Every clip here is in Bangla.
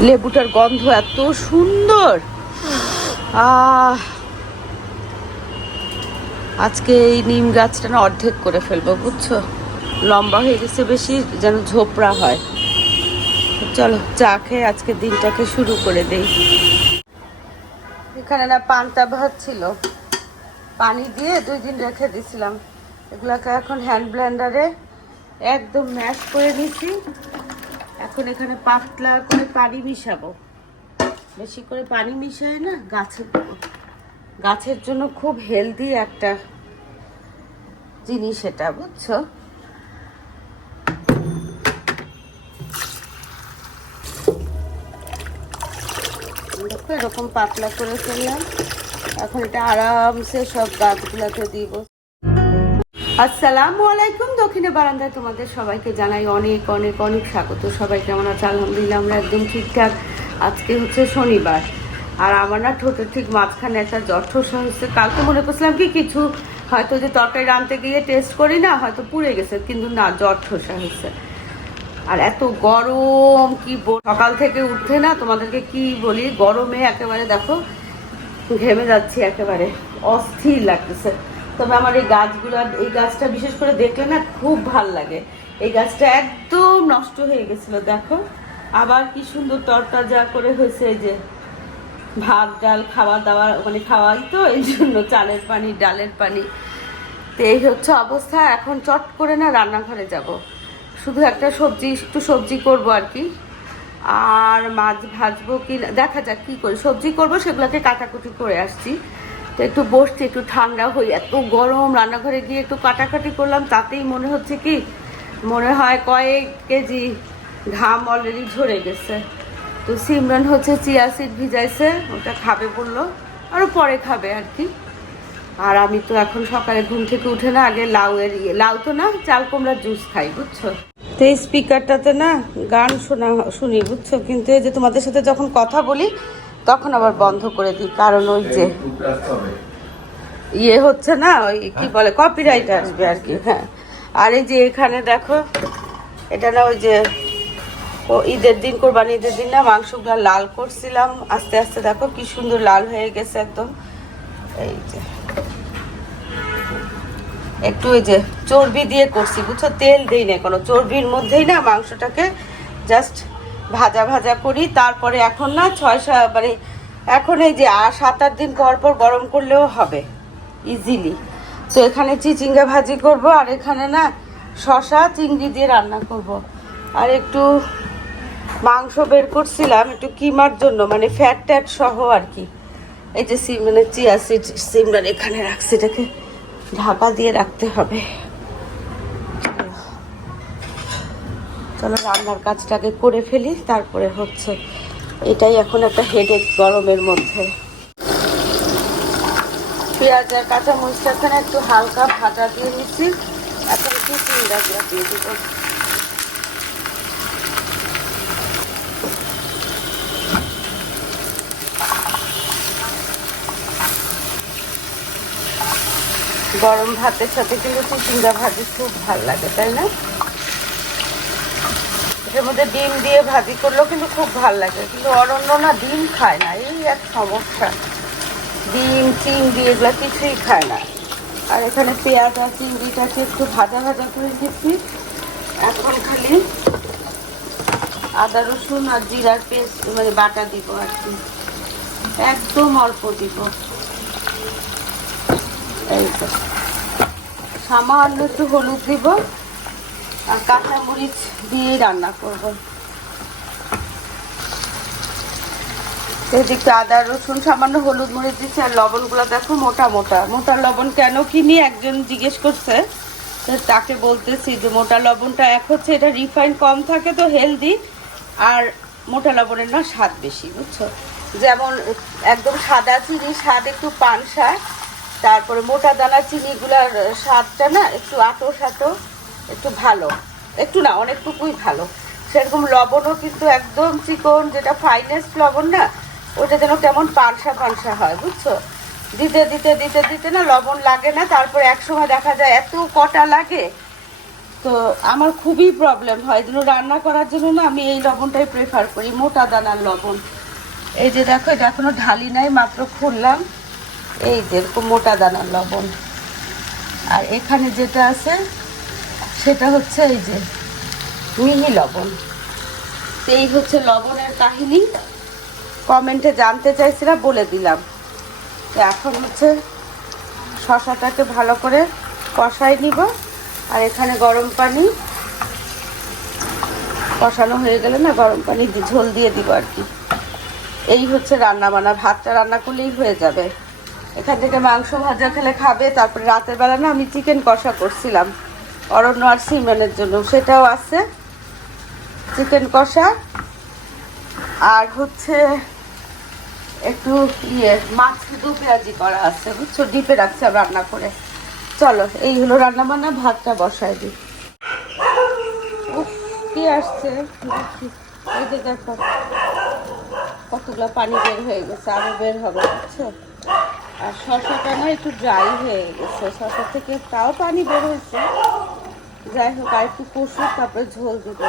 লেবুটার গন্ধ এত সুন্দর। আহ। আজকে এই নিম গাছটা না অর্ধেক করে ফেলব, বুঝছ? লম্বা হয়ে গেছে বেশি, যেন ঝোপড়া হয়। চলো, চা খেয়ে আজকে দিনটাকে শুরু করে দেই। এখানে না পান্তা ভাত ছিল। পানি দিয়ে দুই দিন রেখে দিছিলাম। এগুলাকে এখন হ্যান্ড ব্লেন্ডারে একদম ম্যাশ করে নিছি এখন এখানে পাতলা করে পানি মিশাবো। বেশি করে পানি মিশায় না গাছের গাছের জন্য খুব হেলদি একটা জিনিস এটা, বুঝছ? এরকম পাতলা করে ফেললাম। এখন এটা আরামসে সব গাছগুলোতে দিব। আসসালামু আলাইকুম। দক্ষিণে বারান্দায় তোমাদের সবাইকে জানাই অনেক অনেক অনেক স্বাগত। সবাই কেমন আছে? আলহামদুলিল্লাহ আমরা একদম ঠিকঠাক। আজকে হচ্ছে শনিবার। আর আমার না ঠোঁটের ঠিক মাঝখানে একটা জ্বর ঠোসা হচ্ছে কালকে মনে করছিলাম কি কিছু হয়তো যে তরকারি রাঁধতে গিয়ে টেস্ট করি না, হয়তো পুড়ে গেছে, কিন্তু না, জ্বর ঠোসা হয়েছে। আর এত গরম, কি সকাল থেকে উঠে না তোমাদেরকে কি বলি, গরমে একেবারে দেখো, ঘেমে যাচ্ছি একেবারে। অস্থির লাগতেছে। তবে আমার এই গাছগুলো এই গাছটা বিশেষ করে দেখলে না খুব ভালো লাগে। এই গাছটা একদম নষ্ট হয়ে গেছিল, দেখো। আবার কি সুন্দর তরতাজা করে হয়েছে এই যে ভাত, ডাল, খাওয়া দাওয়া মানে খাওয়াই তো, এই জন্য চালের পানি, ডালের পানি। তো এই হচ্ছে অবস্থা, এখন চট করে না রান্নাঘরে যাব। শুধু একটা সবজি, একটু সবজি করব আর কি। আর মাছ ভাজবো কি দেখা যাক কি করি। সবজি করব, সেগুলোকে কাটাকুটি করে আসছি। তো একটু বসছি, একটু ঠান্ডা হই। এত গরম, রান্নাঘরে গিয়ে একটু কাটাকাটি করলাম, তাতেই মনে হচ্ছে কি, মনে হয় কয়েক কেজি ঘাম অলরেডি ঝরে গেছে। তো সিমরান হচ্ছে চিয়া সিড ভিজাইছে, ওটা খাবে বলল আরও পরে খাবে আর কি। আর আমি তো এখন সকালে ঘুম থেকে উঠে না, আগে লাউ ইয়ে লাউ তো না, চাল কুমড়ার জুস খাই, বুঝছ? তো এই স্পিকারটাতে না গান শোনা, শুনি, বুঝছ? কিন্তু এই যে তোমাদের সাথে যখন কথা বলি তখন আবার বন্ধ করে দিই, কারণ ওই যে ইয়ে হচ্ছে না, ওই কি বলে কপিরাইট আসবে আর কি হ্যাঁ। আর এই যে এখানে দেখো, এটা না ওই যে, ও ঈদের দিন, কোরবানি ঈদের দিন না মাংসগুলো লাল করছিলাম, আস্তে আস্তে দেখো কি সুন্দর লাল হয়ে গেছে একদম। এই যে, একটু ওই যে চর্বি দিয়ে করছি, বুঝছ? তেল দেই না কোনো, চর্বির মধ্যেই না মাংসটাকে জাস্ট ভাজা ভাজা করি, তারপরে এখন না ছয় মানে এখন এই যে সাত আট দিন পর পর গরম করলেও হবে ইজিলি তো এখানে চিচিঙ্গা ভাজি করব, আর এখানে না শশা চিংড়ি দিয়ে রান্না করব। আর একটু মাংস বের করছিলাম, একটু কিমার জন্য মানে ফ্যাট ট্যাট সহ আর কি। এই যে সিম মানে চিয়া সিড সিমরান এখানে রাখছি, এটাকে ঢাকা দিয়ে রাখতে হবে। চলো রান্নার কাজটাকে করে ফেলি, তারপরে হচ্ছে এটাই এখন একটা হেডেক গরমের মধ্যে। পেঁয়াজ আর কাঁচা মরিচটা এখানে একটু হালকা ভাজা দিয়ে নিচ্ছি। এখন একটু চিংড়া দিয়ে দিব। গরম ভাতের সাথে কিন্তু চিচিঙ্গা ভাজি খুব ভালো লাগে, তাই না? এটার মধ্যে ডিম দিয়ে ভাজি করলেও কিন্তু খুব ভালো লাগে। কিন্তু অরণ্য না ডিম খায় না, এই এক সমস্যা। ডিম, চিংড়ি এগুলো কিছুই খায় না। আর এখানে পেঁয়াজ আর চিংড়িটাকে একটু ভাজা ভাজা করে দিচ্ছি। এখন খালি আদা, রসুন আর জিরার পেস্ট মানে বাটা দিব আর কি। একদম অল্প দিব। এই তো। সামান্য একটু হলুদ দিব। আর কাঁচা মরিচ দিয়ে রান্না করব। এদিকে আদা, রসুন, সামান্য হলুদ মরিচ দিচ্ছি আর লবণগুলো দেখো মোটা মোটা। মোটা লবণ কেন কিনি একজন জিজ্ঞেস করছে। তাকে বলতেছি যে মোটা লবণটা এক হচ্ছে এটা রিফাইন কম থাকে তো হেলদি, আর মোটা লবণের না স্বাদ বেশি, বুঝছ? যেমন একদম সাদা চিনি, স্বাদ একটু পানসা তারপরে মোটা দানা চিনিগুলার স্বাদটা না একটু আটো সাটো। একটু ভালো। একটু না, অনেকটুকুই ভালো। সেরকম লবণও কিন্তু একদম চিকন, যেটা ফাইনেস্ট লবণ না, ওটা যেন কেমন পানসা পানসা হয়, বুঝছ? দিতে দিতে দিতে দিতে না লবণ লাগে না, তারপরে এক সময় দেখা যায় এত কটা লাগে। তো আমার খুবই প্রবলেম হয় যেন রান্না করার জন্য না আমি এই লবণটাই প্রেফার করি, মোটা দানার লবণ। এই যে দেখো, এটা এখনও ঢালি নাই, মাত্র খুললাম। এই যে এরকম মোটা দানার লবণ। আর এখানে যেটা আছে সেটা হচ্ছে এই যে মিহি লবণ। এই হচ্ছে লবণের কাহিনী। কমেন্টে জানতে চাইছিলাম বলে দিলাম। এখন হচ্ছে শশাটাকে ভালো করে কষাই নিব। আর এখানে গরম পানি কষানো হয়ে গেলে না, গরম পানি ঝোল দিয়ে দিব আর কি। এই হচ্ছে রান্না বান্না ভাতটা রান্না করলেই হয়ে যাবে। এখান থেকে মাংস ভাজা খেলে খাবে, তারপরে রাতের বেলা না আমি চিকেন কষা করছিলাম। অরণ্য আর সিমেনের জন্য। সেটাও আছে। চিকেন কষা। আর হচ্ছে একটু ইয়ে মাছ দু পেঁয়াজি করা আছে, বুঝছ? ডিপে রাখছে রান্না করে। চলো, এই হলো রান্না বান্না ভাতটা বসাই দিই। কি আসছে? দেখো, কতগুলো পানি বের হয়ে গেছে, আরও বের হবে, বুঝছ? আর শশাটা না একটু ড্রাই হয়ে গেছে। শশা থেকে তাও পানি বের হয়েছে। যাই হোক, আর একটু কষুক তারপরে ঝোল দিব।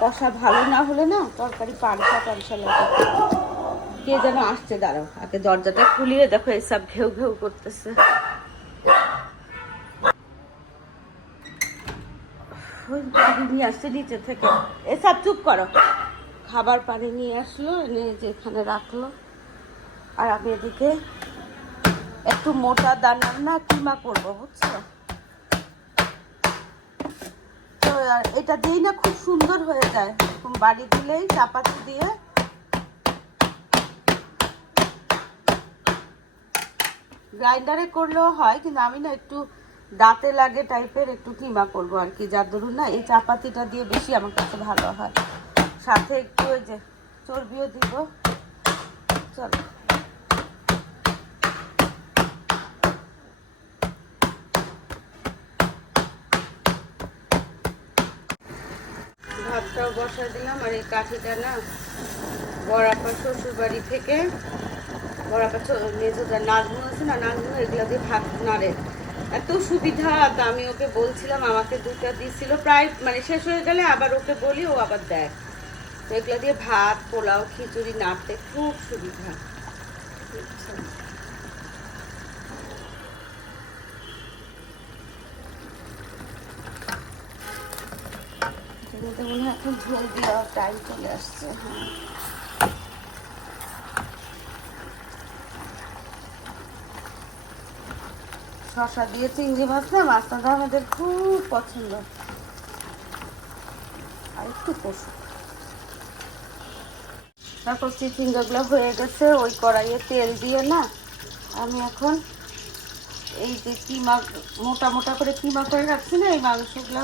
কষা ভালো না হলে না তরকারি পানসা পানসা লাগে। কে যেন আসছে, দাঁড়াও। আগে দরজাটা খুলিয়ে দেখো, এসব ঘেউ ঘেউ করতেছে। নিয়ে আসছে নিচে থেকে। এসব চুপ করো। খাবার পানি নিয়ে আসলো এনে যে এখানে রাখল। আর আমি এদিকে একটু মোটা দানার না কিমা করব, বুঝছ? তো এটা দিয়েই না খুব সুন্দর হয়ে যায়। বাড়ি দিলেই চাপাতি দিয়ে গ্রাইন্ডারে করলেও হয়, কিন্তু আমি না একটু দাঁতে লাগে টাইপের একটু কিমা করব আর কি। যার ধরুন না এই চাপাতিটা দিয়ে বেশি আমার কাছে ভালো হয়। সাথে একটু ওই যে চর্বিও দিব। চলো। ভাতটাও বসাই দিলাম, আর এই কাঠিটা না বড়াপা শ্বশুর বাড়ি থেকে বড়াপা মেজোদার নাজমু আছে না নাজমু এগুলো দিয়ে ভাত নাড়ে। এত সুবিধা, তা আমি ওকে বলছিলাম, আমাকে দুটা দিছিল, প্রায় মানে শেষ হয়ে গেলে আবার ওকে বলি, ও আবার দেয়। তো এগুলো দিয়ে ভাত, পোলাও, খিচুড়ি, নাড়তে খুব সুবিধা। মনে হয় শশা দিয়ে চিংড়ি মাছ না, মাছটা তো আমাদের খুব পছন্দ। আর একটু কষু। তারপর চিচিঙ্গাগুলো হয়ে গেছে, ওই কড়াইয়ে তেল দিয়ে না, আমি এখন এই যে কিমা, মোটা মোটা করে কিমা করে রাখছি না, এই মাংসগুলো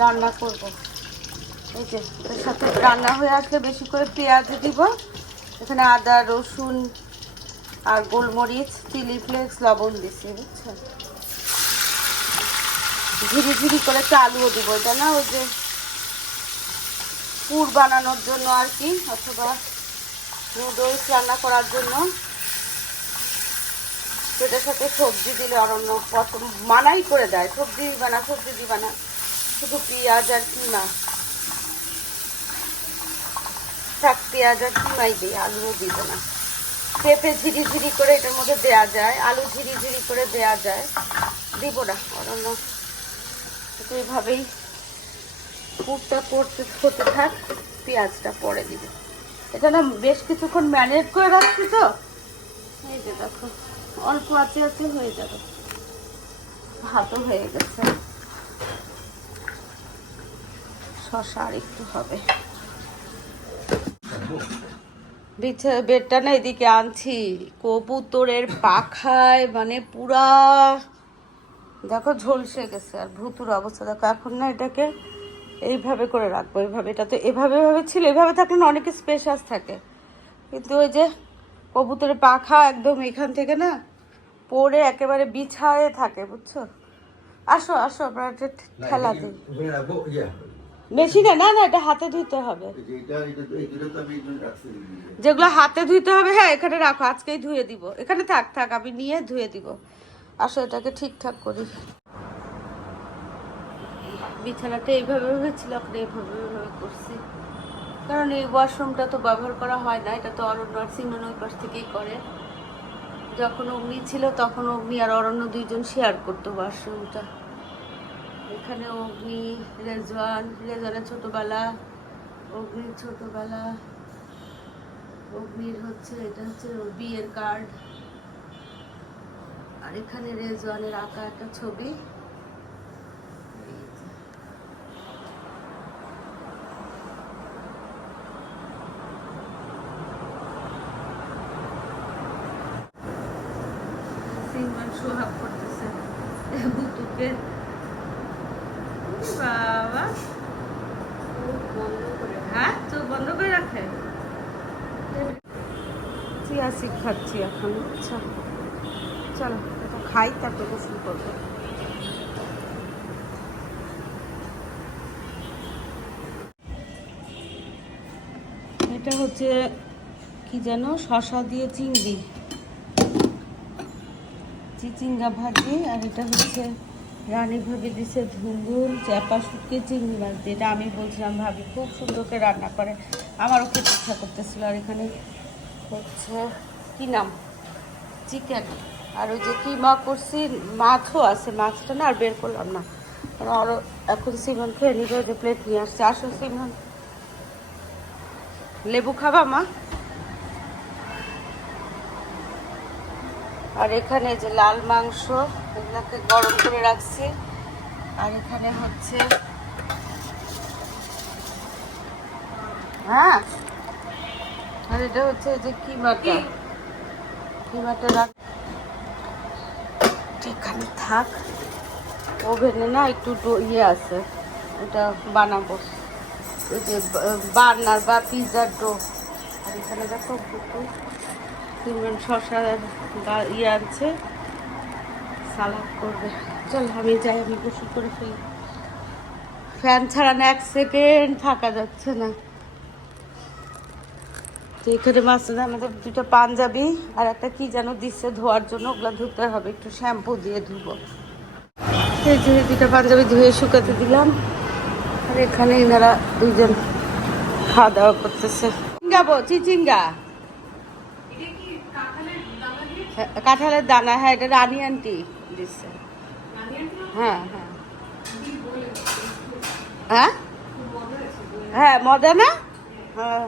রান্না করব। এই যে, এর সাথে রান্না হয়ে আসলে বেশি করে পেঁয়াজ দিব। এখানে আদা, রসুন আর গোলমরিচ, চিলি ফ্লেক্স, লবণ দিছি, বুঝছ? ঝিরি ঝিরি করে একটু আলুও দিব, এটা না? ওই যে পুর বানানোর জন্য আর কি, অথবা নুডলস রান্না করার জন্য। সেটার সাথে সবজি দিলে অরণ্য প্রথম মানাই করে দেয়। সবজি দিবা না, সবজি দিবা না। শুধু পেঁয়াজ আর কিমা শাক, পেঁয়াজ আর কিমাই দিই, আলুও দিব না। পেঁপে ঝিরি ঝিরি করে এটার মধ্যে দেয়া যায়, আলু ঝিরি ঝিরি করে দেয়া যায়, দিব না তো এইভাবেই পুরটা করতে হতে থাক, পেঁয়াজটা পরে দিব। এটা না বেশ কিছুক্ষণ ম্যারিনেট করে রাখছি তো। এই যে দেখো, অল্প আছে আছে হয়ে যাবে। ভাতও হয়ে গেছে। শশা আর একটু হবে। বেডটা না এদিকে আনছি। কবুতরের পাখায় মানে পুরা দেখো ঝলসে গেছে। আর ভুতুর অবস্থা দেখো এখন না এটাকে এইভাবে করে রাখব এইভাবে। এটা তো এভাবে এভাবে ছিল এভাবে থাকলে না অনেক স্পেশাস থাকে। কিন্তু ওই যে কবুতরের পাখা একদম এখান থেকে না পড়ে একেবারে বিছায়ে থাকে বুঝছ? আসো আসো আমরা একটা খেলা দিই। মেশিনে না না এটা হাতে ধুতে হবে। যেগুলো হাতে ধুইতে হবে হ্যাঁ এখানে রাখো আজকেই ধুয়ে দিব। এখানে থাক থাক আমি নিয়ে ধুয়ে দিব। আসো এটাকে ঠিকঠাক করি। বিছানাটা এইভাবে হয়েছিল এখন এইভাবে এইভাবে করছি। কারণ এই ওয়াশরুমটা তো ব্যবহার করা হয় না এটা তো অরণ্য আর সিমন ওই পাশ থেকেই করে। যখন অগ্নি ছিল তখন অগ্নি আর অরণ্য দুইজন শেয়ার করতো ওয়াশরুমটা। এখানে অগ্নি, রেজওয়ান, রেজওয়ানের ছোটবেলা, অগ্নির ছোটবেলা, অগ্নির হচ্ছে, এটা হচ্ছে বিয়ের কার্ড আর এখানে রেজওয়ানের আঁকা একটা ছবি এই যে। সিংমান সোহাগ করতেছে বুতুকে বাবা চোখ বন্ধ করে হ্যাঁ চোখ বন্ধ করে রাখে চিয়া সিড খাচ্ছি এখন আচ্ছা চলো এটা খাই তারপর গোসল করব এটা হচ্ছে কি যেন? শশা দিয়ে চিংড়ি। চিচিঙ্গা ভাজি, আর এটা হচ্ছে রানী ভাবি দিছে ধুন্দুল, চ্যাপা শুকিয়ে চিংড়ি মাছ এটা আমি বলছিলাম ভাবি, খুব সুন্দর করে রান্না করে। আমারও খুব ইচ্ছা করতেছিল। আর এখানে হচ্ছে কি নাম? চিকেন। আর ওই যে কিমা করছি, মাছও আছে। মাছটা না আর বের করলাম না। আরও এখন সিমন খেয়ে নিবে যে প্লেট নিয়ে আসছে। আসো সিমন লেবু খাবা মা? আর এখানে যে লাল মাংস এগুলোকে গরম করে রাখছি। আর এখানে হচ্ছে হ্যাঁ? আর এটা হচ্ছে যে কি? বাটা কিমাটা কিমাটা রাখ এখানে থাক। ওভেনে না একটু ইয়ে আছে ওটা বানাবো। বার্নার বা পিৎজার ডো। আর এখানে দেখো তিনজন শশা ইয়ে আনছে, সালাদ করবে। চল, আমি যাই, আমি গোসল করে ফেলি। ফ্যান ছাড়া না এক সেকেন্ড থাকা যাচ্ছে না। তো এখানে মাসুদ আমাদের দুটো পাঞ্জাবি আর একটা কি যেন দিচ্ছে ধোয়ার জন্য, ওগুলো ধুতে হবে। একটু শ্যাম্পু দিয়ে ধুবো। এই যে দুটো পাঞ্জাবি ধুয়ে শুকাতে দিলাম। এখানে এনারা দুইজন খাওয়া দাওয়া করতেছে। চিঙ্গাবো চিচিঙ্গা কাঁঠালের দানা হ্যাঁ এটা রানী আন্টি দিচ্ছে হ্যাঁ হ্যাঁ। হ্যাঁ? হ্যাঁ মজা না? হ্যাঁ।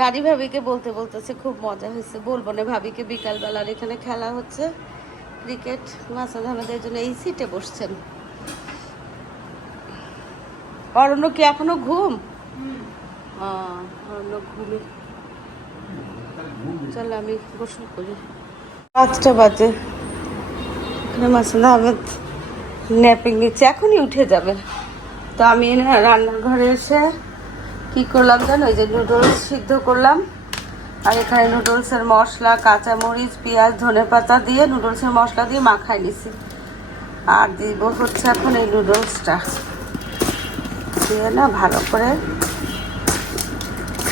রানী ভাবিকে বলতে বলতেছে, খুব মজা হয়েছে। বলব না ভাবিকে, বিকালবেলার এখানে খেলা হচ্ছে। ক্রিকেট মাসাদ আহমেদের জন্য এই সিটে বসছেন। অরণ্য কি এখনও ঘুম? অরণ্য ঘুমে। চল আমি গোসল করি। পাঁচটা বাজে। এখানে মাসাদ আহমেদ ন্যাপিং নিচ্ছে এখনই উঠে যাবে। তো আমি রান্নাঘরে এসে কি করলাম জানো? ওই যে নুডলস সিদ্ধ করলাম। আর এখানে নুডলসের মশলা কাঁচামরিচ পেঁয়াজ ধনে পাতা দিয়ে নুডলসের মশলা দিয়ে মাখাই নিছি। আর দিব হচ্ছে এখন এই নুডলসটা দিয়ে না ভালো করে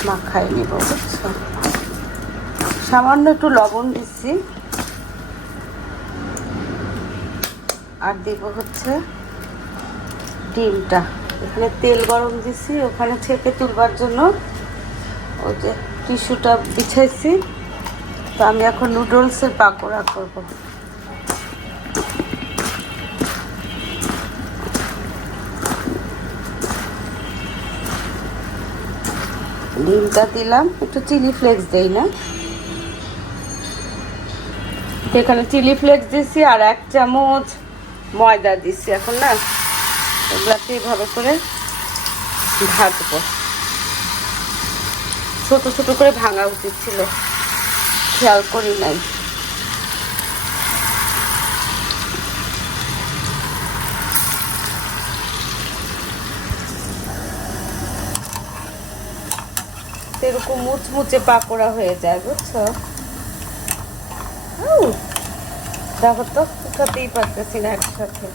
মাখাই নিব, বুঝছ? সামান্য একটু লবণ দিচ্ছি। আর দিব হচ্ছে ডিমটা। এখানে তেল গরম দিছি, ওখানে ছেঁকে তুলবার জন্য ওই যে টিস্যুটা বিছাইছি। তো আমি এখন নুডলসের পাকোড়া করব। ডিমটা দিলাম, একটু চিলি ফ্লেক্স দেই না। এখানে চিলি ফ্লেক্স দিছি আর এক চামচ ময়দা দিছি এখন না। এগুলাকে এভাবে করে ভাজবো। ছোট ছোট করে ভাঙা উচিত ছিল। খেয়াল করি নাই। এরকম মুচমুচে পাকোড়া হয়ে যায়, বুঝছ? দেখো তো উঠাতেই পারতেছি না একসাথে।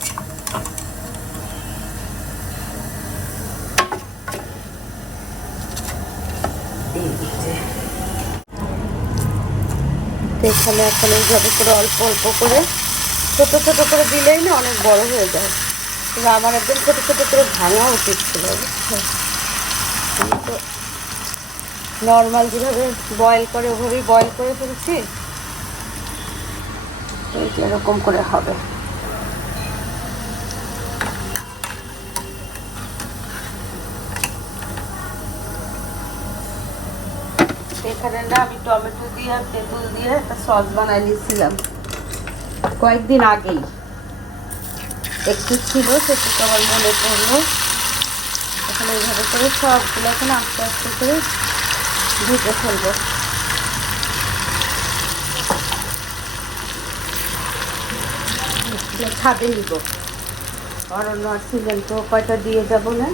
এখানে এখন এইভাবে করে অল্প অল্প করে, ছোট ছোট করে দিলেই না অনেক বড় হয়ে যায়। কিন্তু আমার একদম ছোটো ছোটো করে ভাঙা উচিত ছিল, বুঝছ? নর্মাল যেভাবে বয়েল করে, ওভাবেই বয়েল করে ফেলছি। এরকম করে হবে। এখানে না আমি টমেটো দিয়ে আর তেঁতুল দিয়ে একটা সস বানাই নিয়েছিলাম। কয়েকদিন আগেই। একটু ছিল, সেটুকু আমার মনে পড়ল। এখন এইভাবে করে সবগুলো এখন আস্তে আস্তে করে ধুতে ফেলব। ছাদে নিব। অরণ্য আর সিজন তো কয়টা দিয়ে যাব না?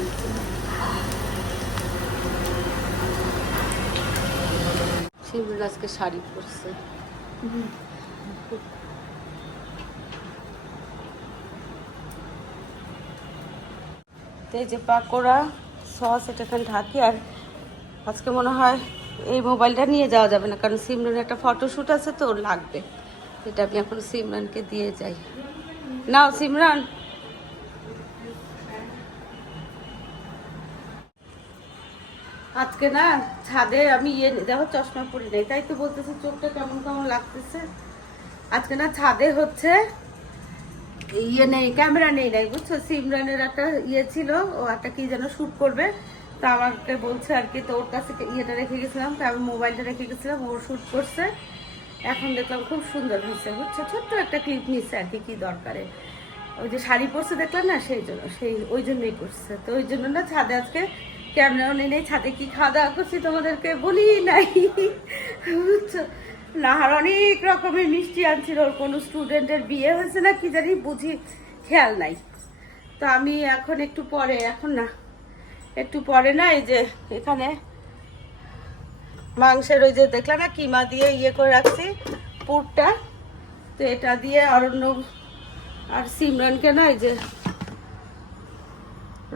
শিবুল আজকে শাড়ি পরছে। এই যে পাকোড়া সস এটা এখানে ঢাকি আর আজকে মনে হয় এই মোবাইলটা নিয়ে যাওয়া যাবে না, কারণ সিমরানের একটা ফটোশ্যুট আছে তো, লাগবে। এটা আমি এখন সিমরানকে দিয়ে যাই। নাও, সিমরান! আজকে না ছাদে আমি ইয়ে দেখো চশমা পরি নাই, তাই তো বলতেছে চোখটা কেমন কেমন লাগতেছে। আজকে না ছাদে হচ্ছে ইয়ে নেই, ক্যামেরা নেই নাই, বুঝছ? সিমরানের একটা ইয়ে ছিল, ও একটা কি যেন শ্যুট করবে তা আমাকে বলছে আর কি, তো ওর কাছে ইয়েটা রেখে গেছিলাম, তো আমি মোবাইলটা রেখে গেছিলাম, ও শ্যুট করছে। এখন দেখলাম খুব সুন্দর হয়েছে, বুঝছ? ছোট্ট একটা ক্লিপ নিচ্ছে আর কি কি দরকারে। ওই যে শাড়ি পরছে দেখলাম না, সেই জন্য, সেই, ওই জন্যই করছে তো ওই জন্য না ছাদে আজকে ক্যামেরাও নেই নেই, ছাদে কি খাওয়া দাওয়া করছি তোমাদেরকে বলি নাই। বুঝছ? নাহার অনেক রকমের মিষ্টি আনছিল, ওর কোনো স্টুডেন্টের বিয়ে হয়েছে না, কি জানি বুঝি খেয়াল নাই। তো আমি এখন একটু পরে, এখন না একটু পরে না এই যে এখানে মাংসের ওই যে দেখলাম না কিমা দিয়ে ইয়ে করে রাখছি পুরটা। তো এটা দিয়ে অরণ্য আর সিমরানকে না এই যে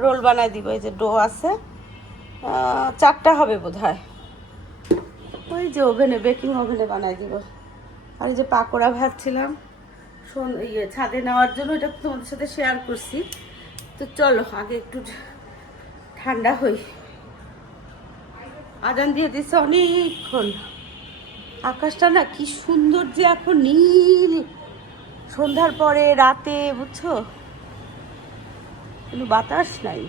রোল বানাই দিব, এই যে ডো আছে। চারটা হবে বোধ হয় ওই যে ওভেনে, বেকিং ওভেনে বানাই দিব। আর এই যে পাকোড়া ভাজছিলাম ইয়ে ছাদে নেওয়ার জন্য এটা তোমাদের সাথে শেয়ার করছি। তো চলো, আগে একটু ঠান্ডা হই। আজান দিয়ে দিচ্ছে অনেকক্ষণ। আকাশটা না কি সুন্দর যে এখন নীল। সন্ধ্যার পরে রাতে, বুঝছ? কোনো বাতাস নাই।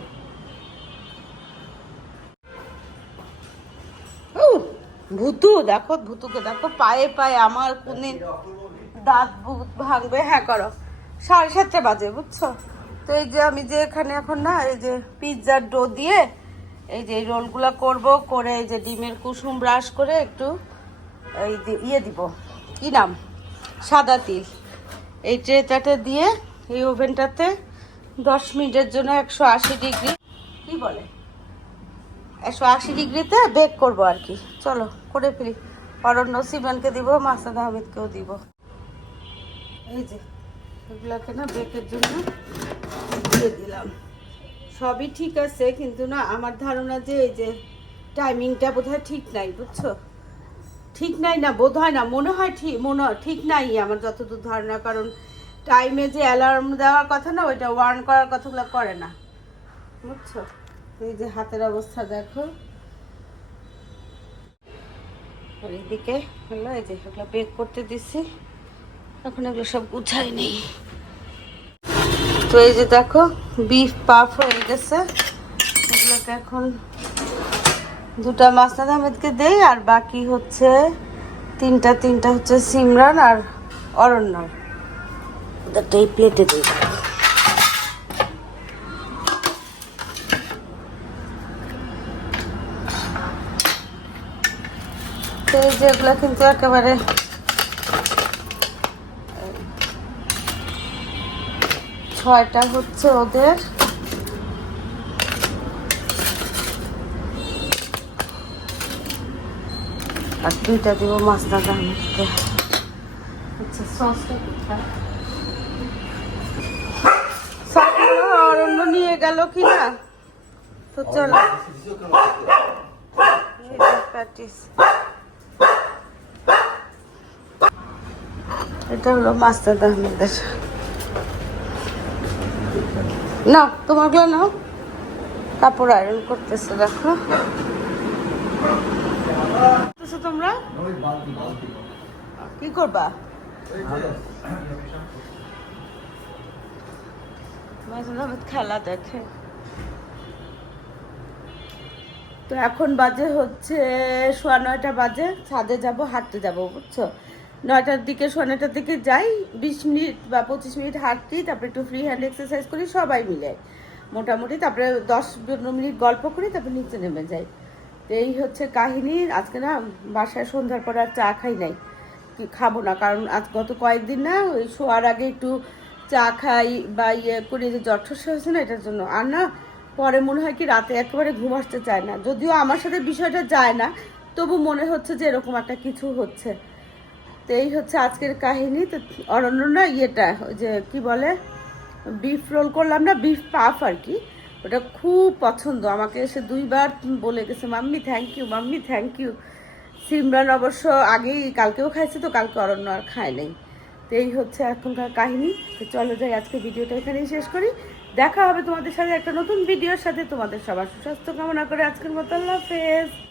ভুতু, দেখো, ভুতুকে দেখো, পায়ে পায়ে আমার কোনদিন দাঁত ভাঙবে। হ্যাঁ করো। সাড়ে সাতটা বাজে, বুঝছ? তো এই যে আমি যে এখানে এখন না, এই যে পিৎজার ডো দিয়ে এই যে রোলগুলো করব, করে এই যে ডিমের কুসুম ব্রাশ করে একটু এই ইয়ে দিব। কি নাম? সাদা তিল। এই ট্রেটাতে দিয়ে এই ওভেনটাতে দশ মিনিটের জন্য একশো আশি ডিগ্রি, কি বলে? একশো আশি ডিগ্রিতে বেক করব আর কি। চলো, করে ফেলি। অরণ্য সিমানকে দিব, মাসাদ আহমেদকেও দিব। এই যে এগুলাকে না বেকের জন্য দিয়ে দিলাম। সবই ঠিক আছে, কিন্তু না আমার ধারণা যে এই যে টাইমিংটা বোধহয় ঠিক নাই, বুঝছ? ঠিক নাই না বোধ হয় না, মনে হয় ঠিক, মনে হয় ঠিক নাই আমার যতদূর ধারণা, কারণ টাইমে যে অ্যালার্ম দেওয়ার কথা না, ওইটা ওয়ার্ন করার কথাগুলো করে না, বুঝছ? এই যে হাতের অবস্থা দেখো। এদিকে হলো এই যে ওগুলো বেক করতে দিছি। এখন এগুলো সব গুছাই নেই। তো এই যে দেখো বিফ পাফ হয়ে গেছে। এগুলোকে এখন দুটা মাসনাদ আহমেদকে দেই আর বাকি হচ্ছে তিনটা তিনটা হচ্ছে সিমরান আর অরণ্যর ওদেরটা এই প্লেটে দিই। তো এই যে এগুলো কিন্তু একেবারে ছয়টা হচ্ছে ওদের। আর দুইটা দিব মাছটা আহমেদকে আচ্ছা সসটা কোথায়? অরণ্য নিয়ে গেল কি না তো চলো। এটা হলো মাস্টার আহমেদের না, তোমারগুলো নাও। কাপড় আয়রন করতেছে, দেখো। তোমরা? কি করবা? খেলা দেখে। তো এখন বাজে হচ্ছে সোয়া নয়টা বাজে, ছাদে যাব, হাঁটতে যাব, বুঝছ? নয়টার দিকে সোয়া নয়টার দিকে যাই, বিশ মিনিট বা পঁচিশ মিনিট হাঁটতেই তারপরে একটু ফ্রি হ্যান্ড এক্সারসাইজ করি, সবাই মিলে। মোটামুটি তারপরে দশ পনেরো মিনিট গল্প করি তারপরে নিচে নেমে যাই। এই হচ্ছে কাহিনী। আজকে না বাসায় সন্ধ্যার পর আর চা খাই নাই খাব না, কারণ আজ গত কয়েকদিন না ওই শোয়ার আগে একটু চা খাই বা ইয়ে করে যে ঠসা হয়েছে না এটার জন্য। আর না পরে মনে হয় কি রাতে একেবারে ঘুম আসতে চায় না। যদিও আমার সাথে বিষয়টা যায় না, তবু মনে হচ্ছে যে এরকম একটা কিছু হচ্ছে। তো এই হচ্ছে আজকের কাহিনী। তো অরণ্য না ইয়েটা ওই যে কি বলে বিফ রোল করলাম না বিফ পাফ আর কি। ওটা খুব পছন্দ। আমাকে এসে দুইবার বলে গেছে, mummy thank you mummy thank you Simran অবশ্য আগেই, কালকেও খাইছে তো, কালকে অরণ্য আর খায় নাই। তো এই হচ্ছে এখনকার কাহিনী। তো চলো যাই, আজকে ভিডিওটা এখানেই শেষ করি। দেখা হবে তোমাদের সাথে একটা নতুন ভিডিওর সাথে। তোমাদের সবার সুস্বাস্থ্য কামনা করে আজকের মতো আল্লাহ হাফেজ।